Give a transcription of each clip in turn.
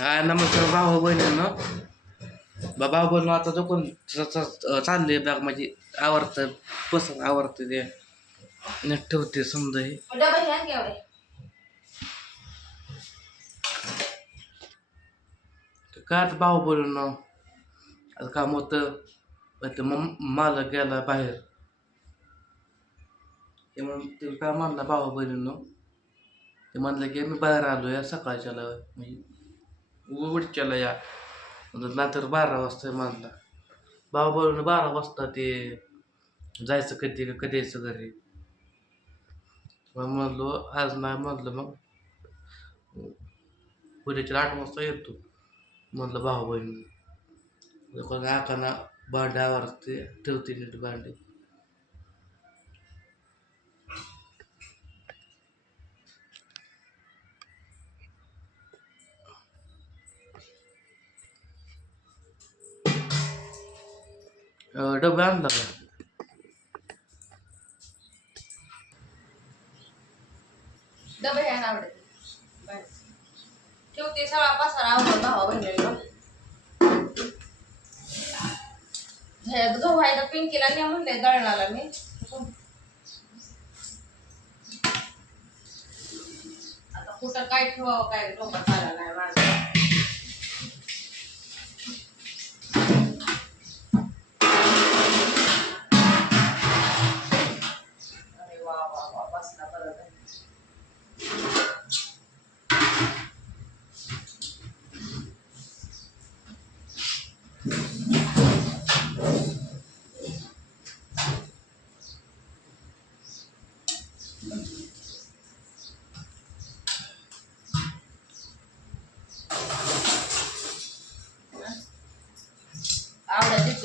हा नमस्कार भाऊ बहिणींनो. बा भाऊ बहिण आता जो कोण चालले बॅग म्हणजे आवडतं पसंत आवडतं ते. नीट ठेवते समजा हे की आता भाऊ बहिणींनो आता काम होतं मग मालक गेला बाहेर. ते मग ते काय म्हणला भाऊ बहिणींनो? ते म्हणलं की मी बाहेर आलो या सकाळच्याला. म्हणजे उघडच्याला या. नंतर बारा वाजता मानला भाऊ बारा वाजता ते जायचं कधी कधी यायचं घरी? मग म्हणलो आज नाही म्हणलं मग. उद्याच्या आठ वाजता येतो. म्हणलं भाऊ बहिणी. कोण आकाना भांड्यावर ते ठेवते नीट भांडे. डबा आणला का? डबे घ्या ना आवडते ठेवते सगळा पसारा आवडत भावा बहिणीला गहू आहे पिंकीला नाही म्हणले दळणाला मी. आता कुठं काय ठेवावं काय डोकं चालला नाही माझं.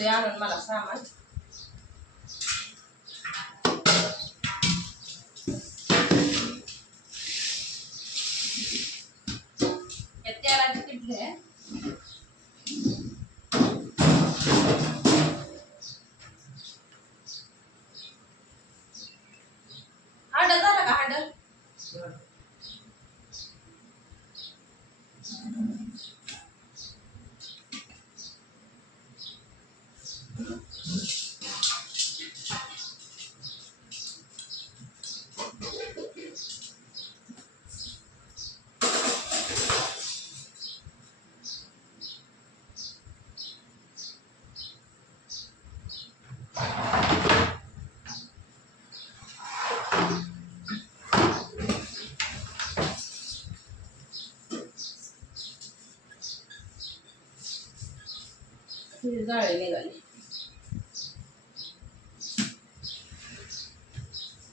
आवडत तिथे आणून जाळे निघाली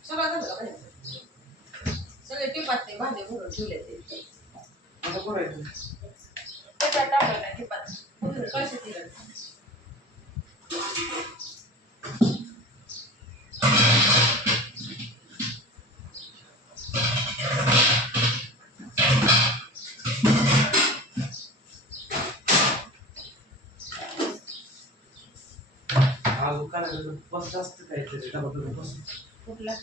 सगळं झालं का सगळे टिपात ते भांडे भरून ठेवले ते आता करायचं त्याच्यात टाकलं टिपात पैसे दिले अजून बस जास्त काहीतरी डबा करून बस कुठला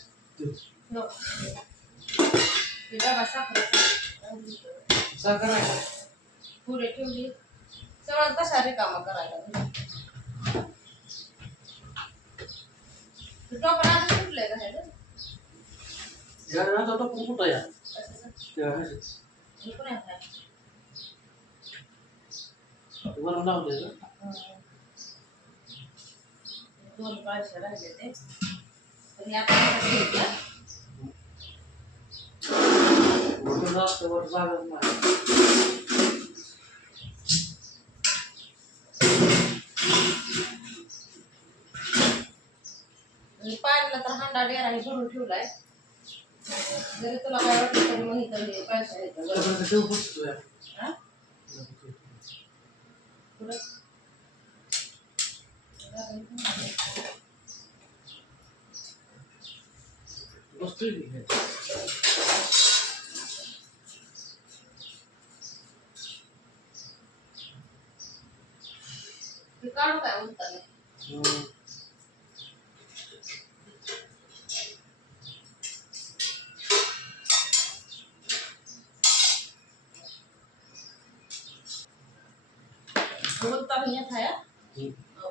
डबा साखर आहे ठेवली सगळं कशा काम करायला टोपण आता का ह्याचं? या कुठं या हे पण आहे का? वरून लावलंय का हं. दोन कळशे राहिले ते. तर हे कसं घेतलं? तर हांडा डेराने भरून ठेवलाय. जरी तुला काय वाटलं तरी मग इथं हे कळशे आहेत बरं. सगळं ठेव बसतो या हा? पुढं? बसतोय की हे. हे काढू काय उलटाने हम्म. बोलता मी येत आहे हम्म. हो.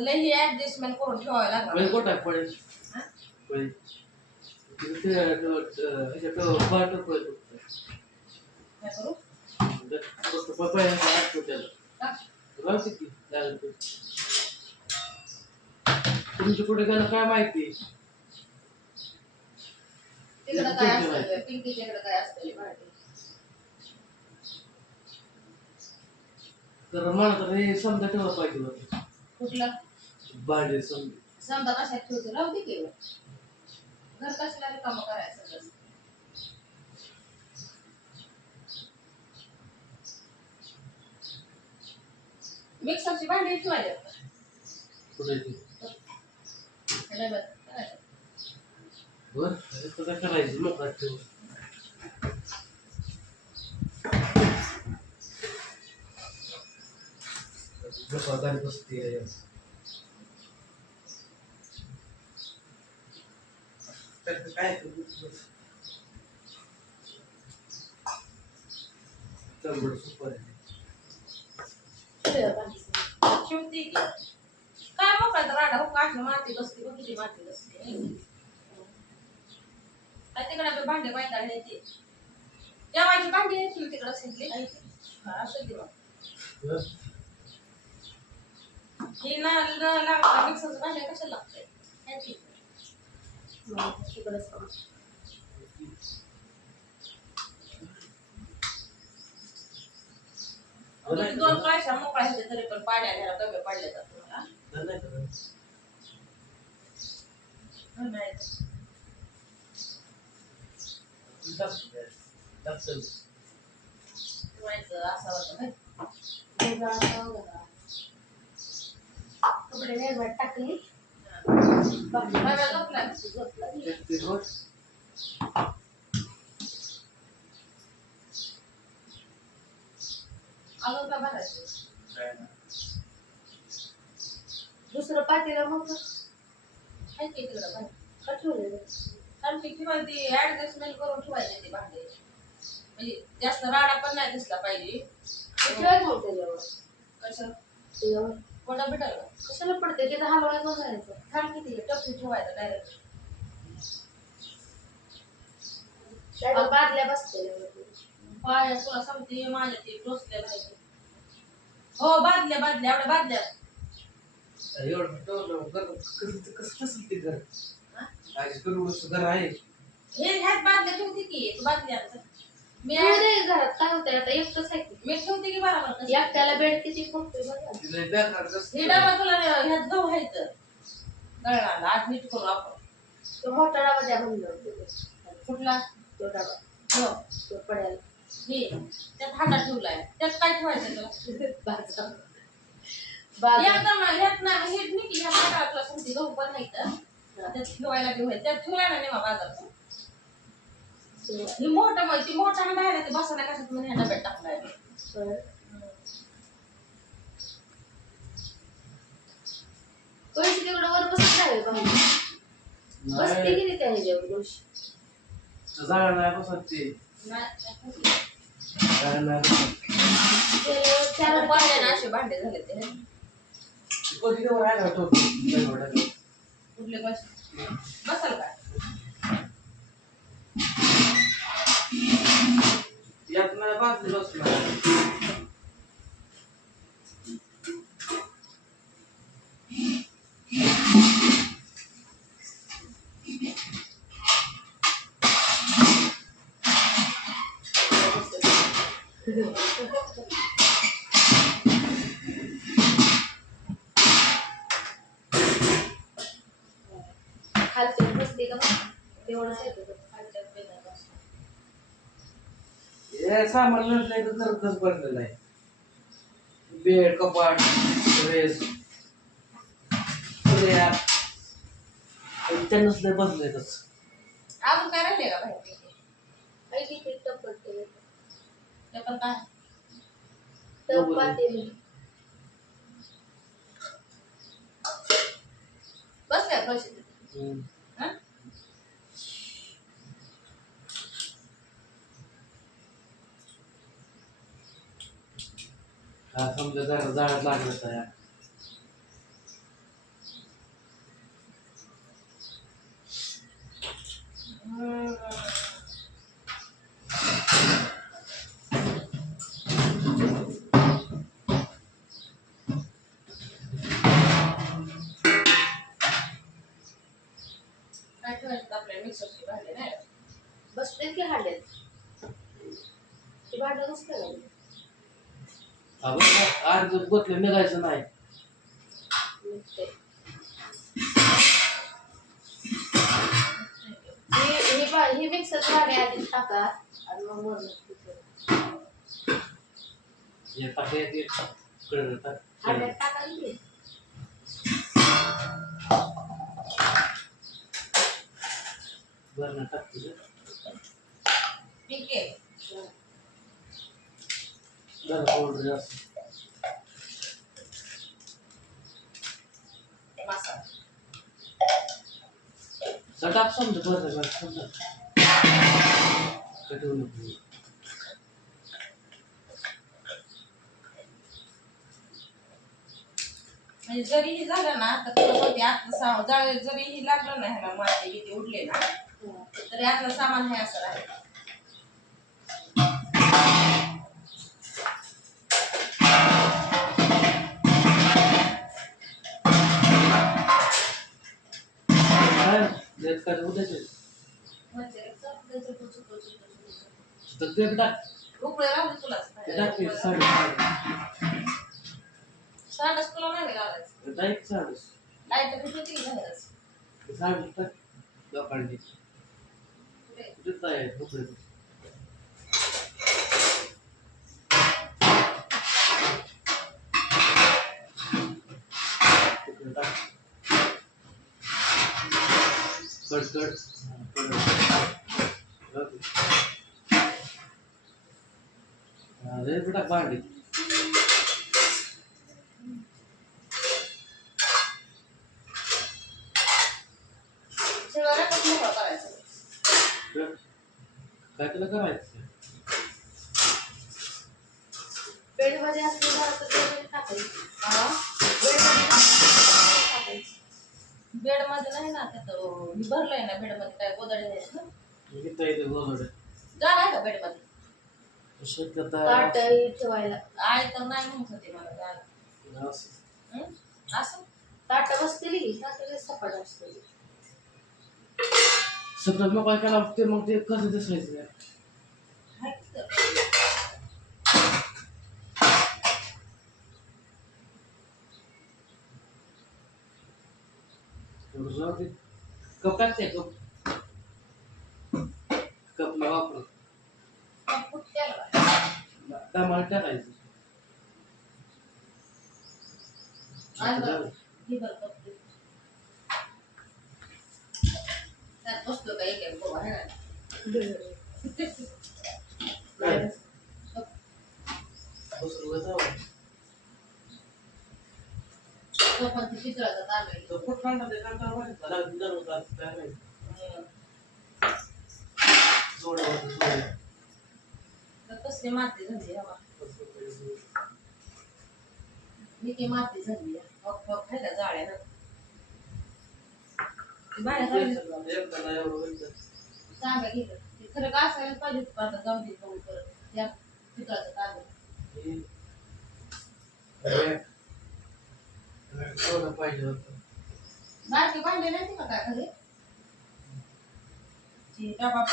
लय ही ऍडजस्टमेंट करून ठेवावं लागलं पळे कोटा पळे हा? पळे तिथे ह्याच्यात पाठ पळे काय करू पपया लागतो त्याला का? राहते की लागेल ते. तुमच्या कुठे गेलं काय माहिती तिकडं काय असतं काय असतं भांडी तर मला तर हे समजा ठेवलं पाहिजे होतं कुठलं भांडे समजा समजा कशात ठेवतो राहू दे की घर कसल्या काम करायचं सगळं मिक्सरची भांडी ठेवायची कुठे ते. बर कसं करायचं ठेव झोपादारी बसते काय चंबड सुपर आहे काय मोकळ्यात राडा हो काशी माती बसते बघ किती माती बसते काय तिकडे आपले भांडे पायता घ्यायचे जेवायची भांडी आहेत तिकडे असेल असं की मग हे ना लागतं मिक्सरचं भांडे कशाला लागतंय ह्याची. मग तिकडंच करू. दोन दोन कळशा मोकळ्या होते तरी पण पाड्या घ्यायला कमी पडले जात तुम्हाला नाही करत नाही. कपडे वेगवेगळे टाकली दुसरं पातेलं मग? आहे की तिकडं भांडी का ठेवलेलं कारण ती किंवा ती ऍडजस्टमेंट करून ठेवायचे ते भांडे. म्हणजे जास्त राडा पण नाही दिसला पाहिजे. कसं? त्याच्यावर. कोणा भेटाल कशाला पडते? तिथं हलवायचं जायचं. थांब किती टपी ठेवायचं डायरेक्ट बादल्या बसते पाया तुला सांगते माझ्या ते टोचलेलं आहे ते. हो बादल्या बादल्या एवढ्या बादल्या. एवढं ठेवलं घर कसं कसं नसेल ते घर? आज करोडचं घर आहे. हे ह्यात बादल्या ठेवते की तू बादल्या. मी घरात काय होतंय आता एकटंच आहे. मी ठेवते की बरोबर तसं. एकट्याला बेड किती फुटतोय बघा तिला बेकार कसं हे डबा तुला ह्यात गहू व्हायचं दळणाला आज नीट करू आपण. तो मोठा डबा द्या म्हणलं कुठला? तो डबा. हो. तो हे त्यात हाडा ठेवलाय. त्यात काय ठेवायचं तुला बाजा बाजा एकदम ह्यात ना हे नाही की ह्या हाडाला तुला समजी गहू पण नाही तर. त्यात ठेवायला घेऊ त्यात ठेवलाय ना बाजारात ही मोठं मग ती मोठा हाडा आहे ना ते बसायला कशात म्हणून ह्या डब्यात टाकलाय पैसे तिकडं वर बसत राहावे बाहेर बसते की नाही त्या ह्याच्यावर गोष्टी जाणार नाही कसं ते. नाही जाणार नाही. त्याच्यावर चार पाण्याने असे भांडे झाले ते. कधी केव्हा आहे का तो दगडाला? कुठले बस बसाल काय यात मला बांधले बसला खालच्या बसते का तेवढंच येतं ते. खालच्या बेदात बस. हे सामान नाही तर घरच भरलेलं आहे. बेड कपाट ड्रेस त्यांनाच नाही बसलेलंच अजून काय राहिले का की ते टप्पट. ते पण काय? टप पातेली. बसल्या पैसे? हा समजा जरा जाळ्यात लागलं तर या हम्म. हे बा- हे मिक्सर भांडे आधी टाका आणि मग वरून मिक्सर. हे टाक एक एक टाक. कळलं टाक. हाडल्यात टाका की ते. बरं ना टाक तुझं ठीक आहे जरा पावडर जास्त मसाला सटाक समजा बरं बरं समजा कटवू नको म्हणजे जरी हे झालं ना तर आतलं सामान जरी हे लागलं ना ह्याला माते इथे उडले ना. तरी आतलं सामान हे असं राहील म्हणजे चुकलं, चुकलं, चुकलं, चुकलं, चुकलं. तर ते टाक उकळे ते टाक की साडे साडस तुला नाही घालायचं ते टाक साडे लाइट भेटली ती घालायचं ते साडे टाक लोकांनी कुठे आहे कपडे तिकडे टाक बेटा तर काय तुला करायचं बेडमध्ये असलं ना तर बेडमध्ये टाकायचं. हा बेडमध्ये टाकायचं. बेडमध्ये नाही ना त्यात भरलंय ना बेडमध्ये काय गोदडे ना किती येते गोदडे जा नाही का बेडमध्ये शक्यता ताट ठेवायला. आई तर नाही म्हणत होती मला जायला. असं. हं? असं? ताट बसतेली ताट सपाट असते सतत मग काय ते मग ते कसं दिसायचं? जाऊ दे. कप टाकते कप कपला वापर मग कुठं केलं टमाटर टाकायचं. ही बसतो का एक है. हं. जोडं कसली माती झाली हवा. मी ती माती झाली मग मग खायला जाळ्या. तांब्या घेतलं ते खरं का असायला पाहिजे आता त्या तांब्या पाहिजे होतं बारकी भांडे नाही का घरी डबा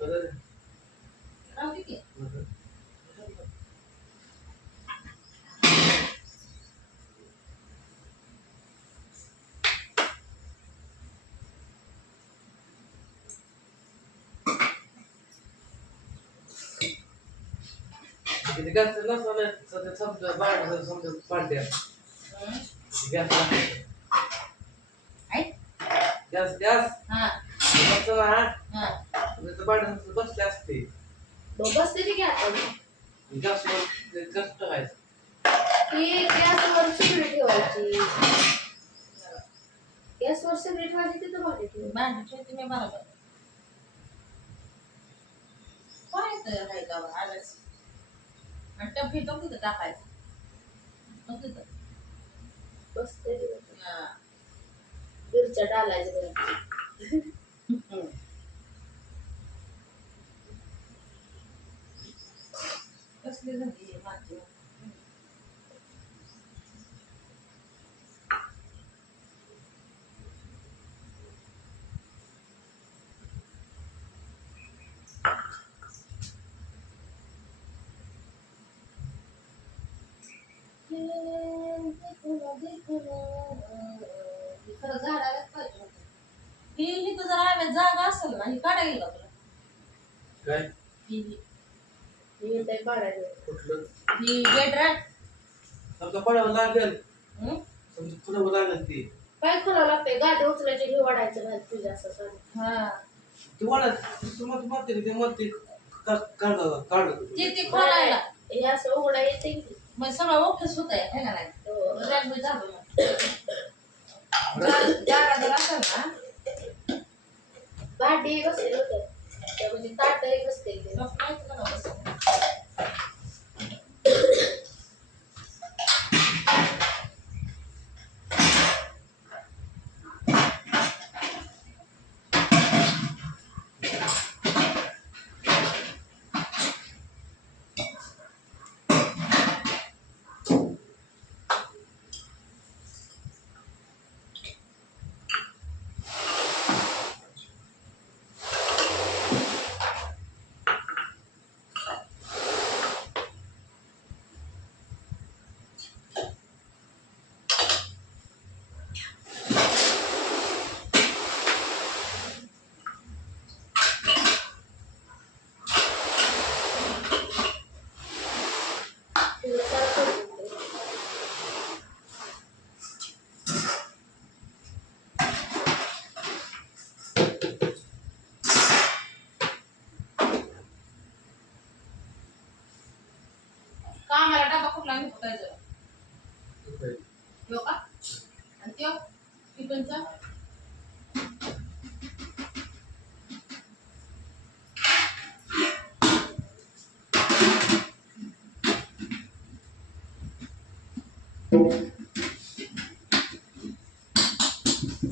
डबा राहू दे. बरं आहे. राहू दे की बरं. किती गॅस नसलं सध्या समजा बाहेर समजा पांढऱ्या हं. गॅस ऐ गॅस गॅस बसतो ना तुम्ही तर भांडण बसले असते बसते की आता गॅसवर गॅस टाकायचं ती गॅसवर सगळी ठेवायची. गॅसवर सगळी ठेवायची तिथं भांडी ठेवायची? भांडी ठेवते मी बरोबर काय तर हाय का आलंच. आणि टप्पी तो तिथं टाकायचं. तो तिथं. बसते. दिवस. हा. मिरच्या कसली झाली खरं झाडालाच पाहिजे. ही तर जरा जागा असेल ना ही काढा येईल का तुला काय ही ही हे येतंय काढायला. कुठलं ही बेड रॅक समजा पडावं लागेल. हं? समजा पुढं लागेल ती. काय करावं लागतंय? गाडी उचलायची हे वाढायचं नाही तुझ्या असं सांग हा. ती वाढत तू मत म्हणते ते काढ ती ती खोलायला. हे असं उघडा येते की. मग सगळं ऑफिस होत आहे है का नाही? हो. झालं मग. जा- जागा जर असेल ना. भांडी बसते होतं. त्या म्हणजे ताटही बसते ते. मग माहिती का ना बस तुला सारखं होतं. कामाला डबा कुठला आणि फुटायचं त्यो का आणि त्यो टिफिनचा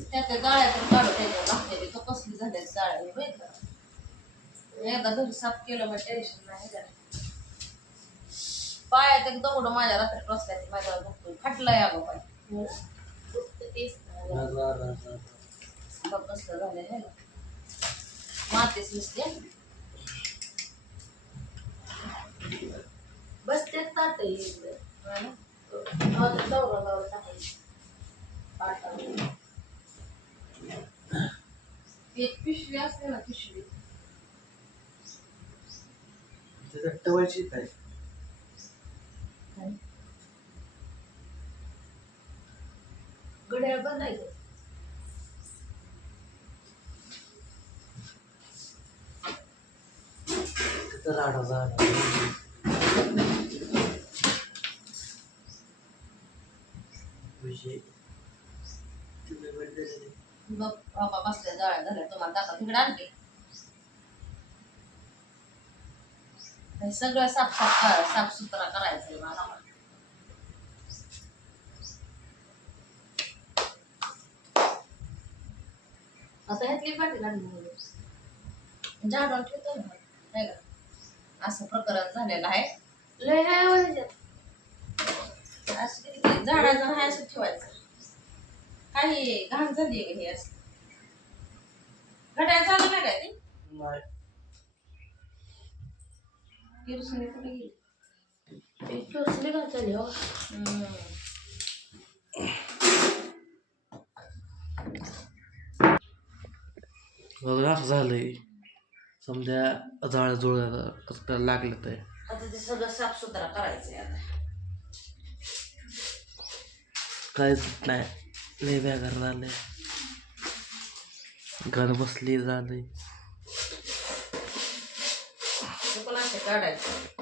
त्या त्या जाळ्यातून काढू त्याच्यावर लागते तो कसली झाल्या जाळ्या हे माहीत का एकदा घरी साफ केलं मग टेन्शन नाही का पायात एक दगड माझ्या रात्री टोचल्या ते माझ्यावर बघतोय फाटलाय अगं पाय फक्त तेच नाही. बघ कसलं झालंय ना मातीच दिसते बसते ताट एक पिशवी असते ना पिशवी त्याच्यात टवायची काय घड्याळ बनायचं राडा झाला? विषय तुम्ही म्हणले बघ बाबा बसल्या जाळ्या झाल्या तुम्हाला दाखवा तिकडे आणते हे सगळं साफसाफ करा साफसुथरा करायचंय मला. आता ह्यातली पाठी लागली झाडावर ठेवतो ना. नाही का असं प्रकरण झालेलं आहे. लय आहे हो असं किती झाडाचं आहे असं ठेवायचं. काही घाण झाली आहे हे असं? घड्याळ चालू नाही काय ती? नाही. किरसुनी कुठे गेली? ती टोचली का चालली हो. हम्म. बघा असं झालंय. समजा कसं काय लागलं तर आता ते सगळं साफसुथरा करायचंय आता. काहीच नाही लय बेकार झालंय घर बसली झालंय काढायचं